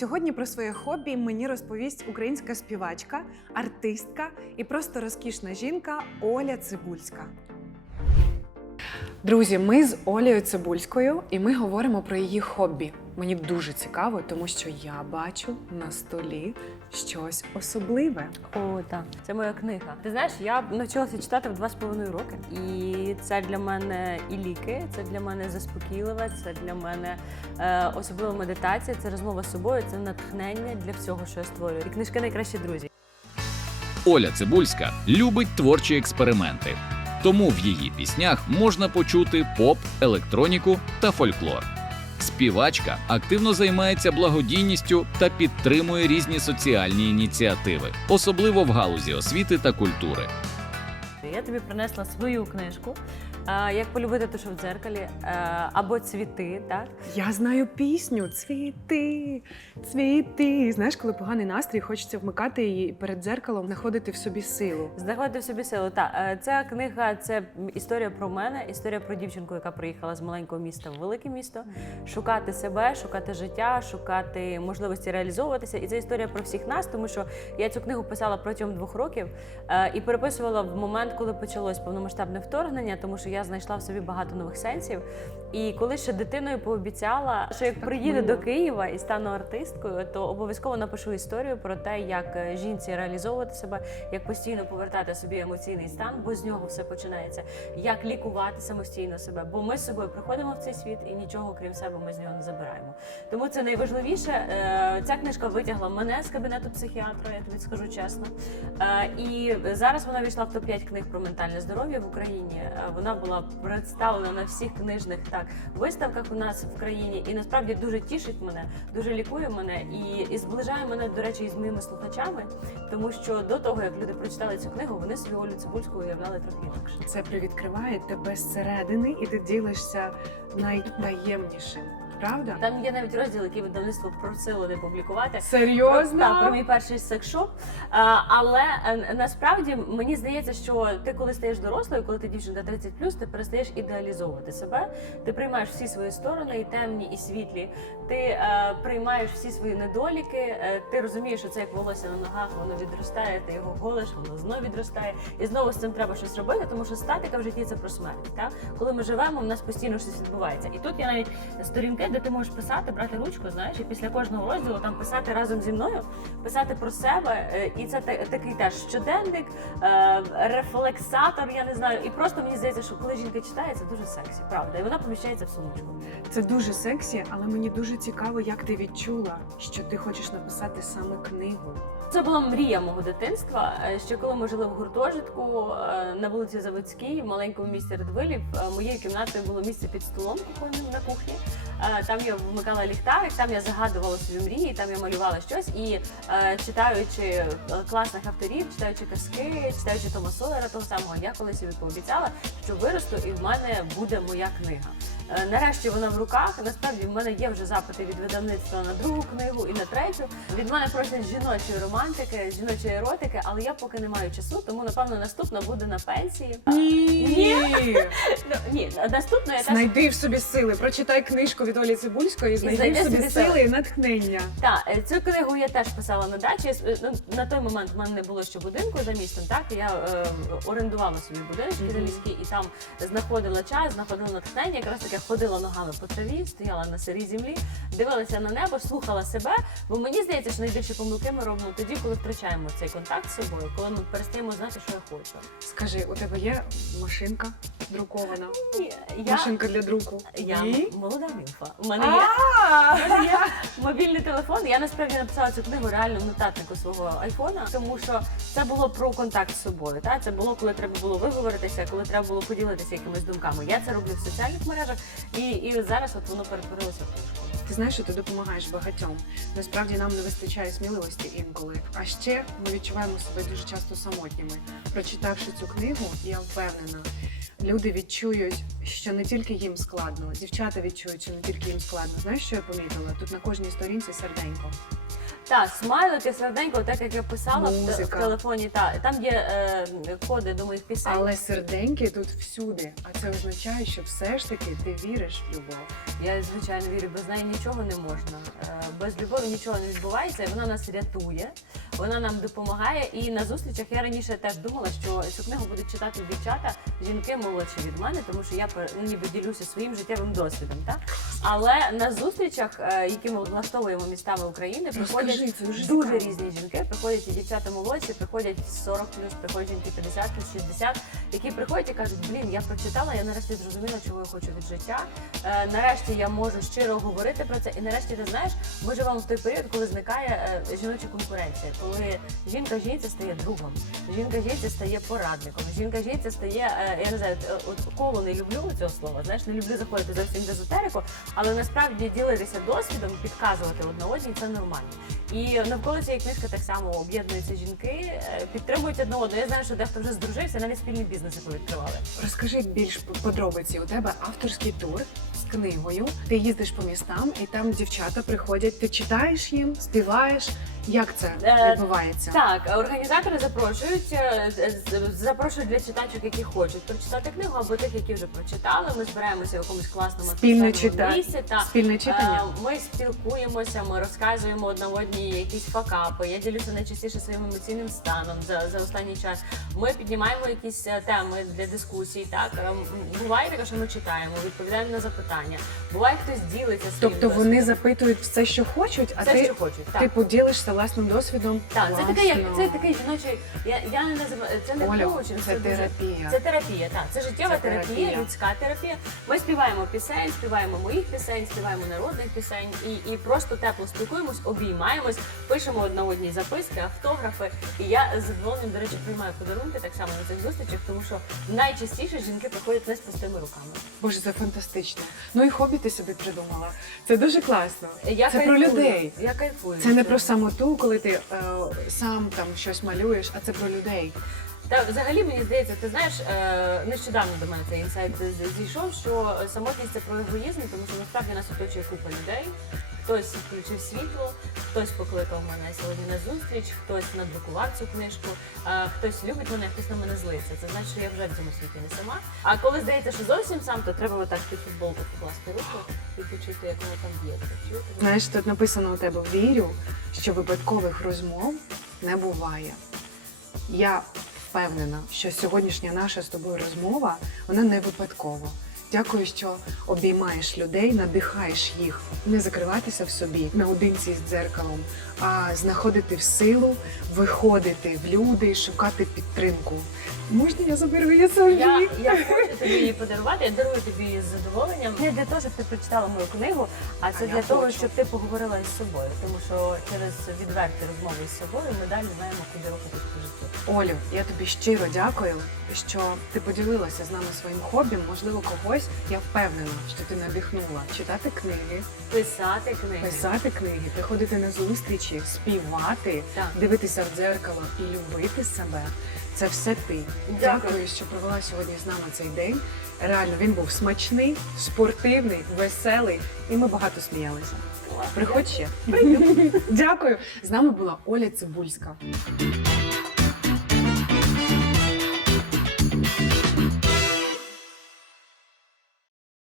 Сьогодні про своє хобі мені розповість українська співачка, артистка і просто розкішна жінка Оля Цибульська. Друзі, ми з Олею Цибульською і ми говоримо про її хобі. Мені дуже цікаво, тому що я бачу на столі щось особливе. О, так. Це моя книга. Ти знаєш, я навчилася читати в два з половиною роки. І це для мене і ліки, це для мене заспокійливе, це для мене е, особлива медитація, це розмова з собою, це натхнення для всього, що я створюю. І книжки найкращі друзі. Оля Цибульська любить творчі експерименти, тому в її піснях можна почути поп, електроніку та фольклор. Співачка активно займається благодійністю та підтримує різні соціальні ініціативи, особливо в галузі освіти та культури. Я тобі принесла свою книжку. Як полюбити те, що в дзеркалі, е, або цвіти, так? Я знаю пісню Цвіти, цвіти. Знаєш, коли поганий настрій, хочеться вмикати її перед дзеркалом знаходити в собі силу. Знаходити в собі силу. Так, е, ця книга це історія про мене, історія про дівчинку, яка приїхала з маленького міста в велике місто, шукати себе, шукати життя, шукати можливості реалізовуватися. І це історія про всіх нас, тому що я цю книгу писала протягом двох років е, і переписувала в момент, коли почалось повномасштабне вторгнення, тому що я знайшла в собі багато нових сенсів. І коли ще дитиною пообіцяла, що як приїду до Києва і стану артисткою, то обов'язково напишу історію про те, як е, жінці реалізовувати себе, як постійно повертати собі емоційний стан, бо з нього все починається. Як лікувати самостійно себе, бо ми з собою приходимо в цей світ і нічого крім себе ми з нього не забираємо. Тому це найважливіше. Е, Ця книжка витягла мене з кабінету психіатра, я тобі скажу чесно. Е, І зараз вона війшла в топ 5 книг про ментальне здоров'я в Україні. Вона була представлена на всіх книжних так виставках у нас в країні, і насправді дуже тішить мене, дуже лікує мене і, і зближає мене, до речі, із моїми слухачами, тому що до того як люди прочитали цю книгу, вони собі Олю Цибульську уявляли трохи інакше. Це привідкриває тебе зсередини, і ти ділишся найтаємнішим. Правда? Там є навіть розділ, який видавництво просило не публікувати. Серйозно? Так, про мій перший секс-шоп. А, але е, насправді мені здається, що ти, коли стаєш дорослою, коли ти дівчинка 30+, ти перестаєш ідеалізовувати себе. Ти приймаєш всі свої сторони, і темні, і світлі. Ти е, приймаєш всі свої недоліки. е, ти розумієш, що це як волосся на ногах, воно відростає, ти його голиш, воно знову відростає. І знову з цим треба щось робити, тому що статика в житті це про смерть. Так? Коли ми живемо, в нас постійно щось відбувається. І тут є навіть сторінки, де ти можеш писати, брати ручку, знаєш, і після кожного розділу там писати разом зі мною, писати про себе. е, І це такий теж щоденник, е, рефлексатор, я не знаю. І просто мені здається, що коли жінка читає, це дуже сексі, правда. І вона поміщається в сумочку. Це дуже сексі, але мені дуже цікаво, як ти відчула, що ти хочеш написати саме книгу. Це була мрія мого дитинства. Ще коли ми жили в гуртожитку е, на вулиці Заводській, в маленькому місті Радвилів, моєю кімнатою було місце під столом кухонним на кухні. Е, Там я вмикала ліхтарик, там я загадувала свої мрії, там я малювала щось і е, читаючи е, класних авторів, читаючи казки, читаючи Тома Солера, того самого, я колись собі пообіцяла, що виросту і в мене буде моя книга. Е, Нарешті вона в руках. Насправді в мене є вже запити від видавництва на другу книгу і на третю. Від мене просять жіночої романтики, жіночої еротики, але я поки не маю часу, тому напевно наступна буде на пенсії. Ні! Ну, ні, наступна я теж Знайди в собі сили, прочитай книжку від Олі Цибульської і знайди знайди в собі собі сили сили. і натхнення. Так, е, цю книгу я теж писала на дачі. С- е, ну, На той момент в мене не було ще будинку за містом. Так я е, орендувала собі будиночки Мгм. міські і там знаходила час, знаходила натхнення. Якраз таки ходила ногами по траві, стояла на сирій землі, дивилася на небо, слухала себе. Бо мені здається, що найбільші помилки ми робимо тоді, коли втрачаємо цей контакт з собою, коли ми перестаємо знати, що я хочу. Скажи, у тебе є машинка друкована? Ні, Я, Машинка для друку? я Ні? молода мілфа. У мене є У мене є мобільний телефон. Я насправді написала цю книгу реально в нотатнику свого айфона, тому що це було про контакт з собою. Та це було, коли треба було виговоритися, коли треба було поділитися якимись думками. Я це роблю в соціальних мережах, і, і зараз от воно перетворилося в книжку. Ти знаєш, що ти допомагаєш багатьом. Насправді нам не вистачає сміливості інколи. А ще ми відчуваємо себе дуже часто самотніми. Прочитавши цю книгу, я впевнена, люди відчують, що не тільки їм складно, дівчата відчують, що не тільки їм складно. Знаєш, що я помітила? Тут на кожній сторінці серденько. Так, смайлики, серденько, так як я писала в те- в Музика. телефоні. Та там є е, коди до моїх пісень. Але серденьки тут всюди. А це означає, що все ж таки ти віриш в любов. Я звичайно вірю, без неї нічого не можна. Е, Без любові нічого не відбувається. і Вона нас рятує, вона нам допомагає. І на зустрічах я раніше теж думала, що цю книгу будуть читати дівчата, жінки молодші від мене, тому що я ну, ніби ділюся своїм життєвим досвідом. Так? Але на зустрічах, е, які ми влаштовуємо містами України, приходять Розкажи, дуже різні жінки. Приходять і дівчата молодші, приходять 40 приходять жінки 50 60, які приходять і кажуть, блін, я прочитала, я нарешті зрозуміла, чого я хочу від життя. Е, нарешті я можу щиро говорити про це. І нарешті ти знаєш, ми живемо в той період, коли зникає е, жіноча конкуренція, коли жінка жінці стає другом, жінка жінці стає порадником, жінка жінці стає, е, я не знаю, е, от коло не люблю цього слова. Знаєш, не люблю заходити зовсім в езотерику, але насправді ділитися досвідом, підказувати одна одній це нормально. І навколо цієї книжки так само об'єднуються жінки, е, підтримують одного. Я знаю, що дехто вже здружився, навіть спільні бізнеси повідкривали. Розкажи більш подробиці. У тебе авторський тур з книгою. Ти їздиш по містам, і там дівчата приходять. Ти читаєш їм, співаєш. Як це Е, відбувається? Так, організатори запрошують, е, запрошують для читачок, які хочуть прочитати книгу, або тих, які вже прочитали. Ми збираємося в якомусь класному Спільне читання. місці. Та Спільне читання. Е, Ми спілкуємося, ми розказуємо одна одній якісь факапи. Я ділюся найчастіше своїм емоційним станом за, за останній час. Ми піднімаємо якісь теми для дискусій. Так Ем, буває таке, що ми читаємо, відповідаємо на запитання. Буває хтось ділиться своїм Тобто вони досвідом. запитують все, що хочуть, а все, ти що хочуть. Так. типу ділишся власним досвідом. Так, це такий, як це такий жіночий. Я, я не називаю це не коучинг, це дуже- терапія. Це терапія, так. Це життєва Це терапія, терапія. людська терапія. Ми співаємо пісень, співаємо моїх пісень, співаємо народних пісень і, і просто тепло спілкуємось, обіймаємось, пишемо одна одній записки, автографи. І я з задоволенням, до речі, приймаю подарунки так само на цих зустрічах, тому що найчастіше жінки приходять не з пустими руками. Боже, це фантастично. Ну і хобі ти собі придумала. Це дуже класно. Я Це про людей. Я кайфую. Це не про цього. Самоту, коли ти е, сам там щось малюєш, а це про людей. Та взагалі мені здається, ти знаєш, е, нещодавно до мене цей інсайт зійшов, що самотність це про егоїзм, тому що насправді нас оточує купа людей. Хтось включив світло, хтось покликав мене сьогодні на зустріч, хтось надрукував цю книжку, е, хтось любить мене, хтось на мене злиться. Це значить, що я вже в цьому світі не сама. А коли здається, що зовсім сам, то треба отак під футболку покласти руку і почути, як воно там. Чуєте? Знаєш, тут написано у тебе вірю, що випадкових розмов не буває. Я впевнена, що сьогоднішня наша з тобою розмова вона не випадкова. Дякую, що обіймаєш людей, надихаєш їх, не закриватися в собі наодинці з дзеркалом, а знаходити в силу, виходити в люди, шукати підтримку. Можна я заберу її собі? Я, я хочу тобі її подарувати, я дарую тобі її з задоволенням. Не для того, щоб ти прочитала мою книгу, а це А для того, хочу. щоб ти поговорила із собою. Тому що через відверті розмови із собою ми далі знаємо, куди рухатись по життю. Олю, я тобі щиро дякую, що ти поділилася з нами своїм хобі. Можливо, когось я впевнена, що ти надихнула читати книги, Писати книги. писати книги, приходити на зустрічі, співати, Так. дивитися в дзеркало і любити себе. Це все ти. Дякую. Дякую, що провела сьогодні з нами цей день. Реально він був смачний, спортивний, веселий, і ми багато сміялися. Приходь ще. Дякую. З нами була Оля Цибульська.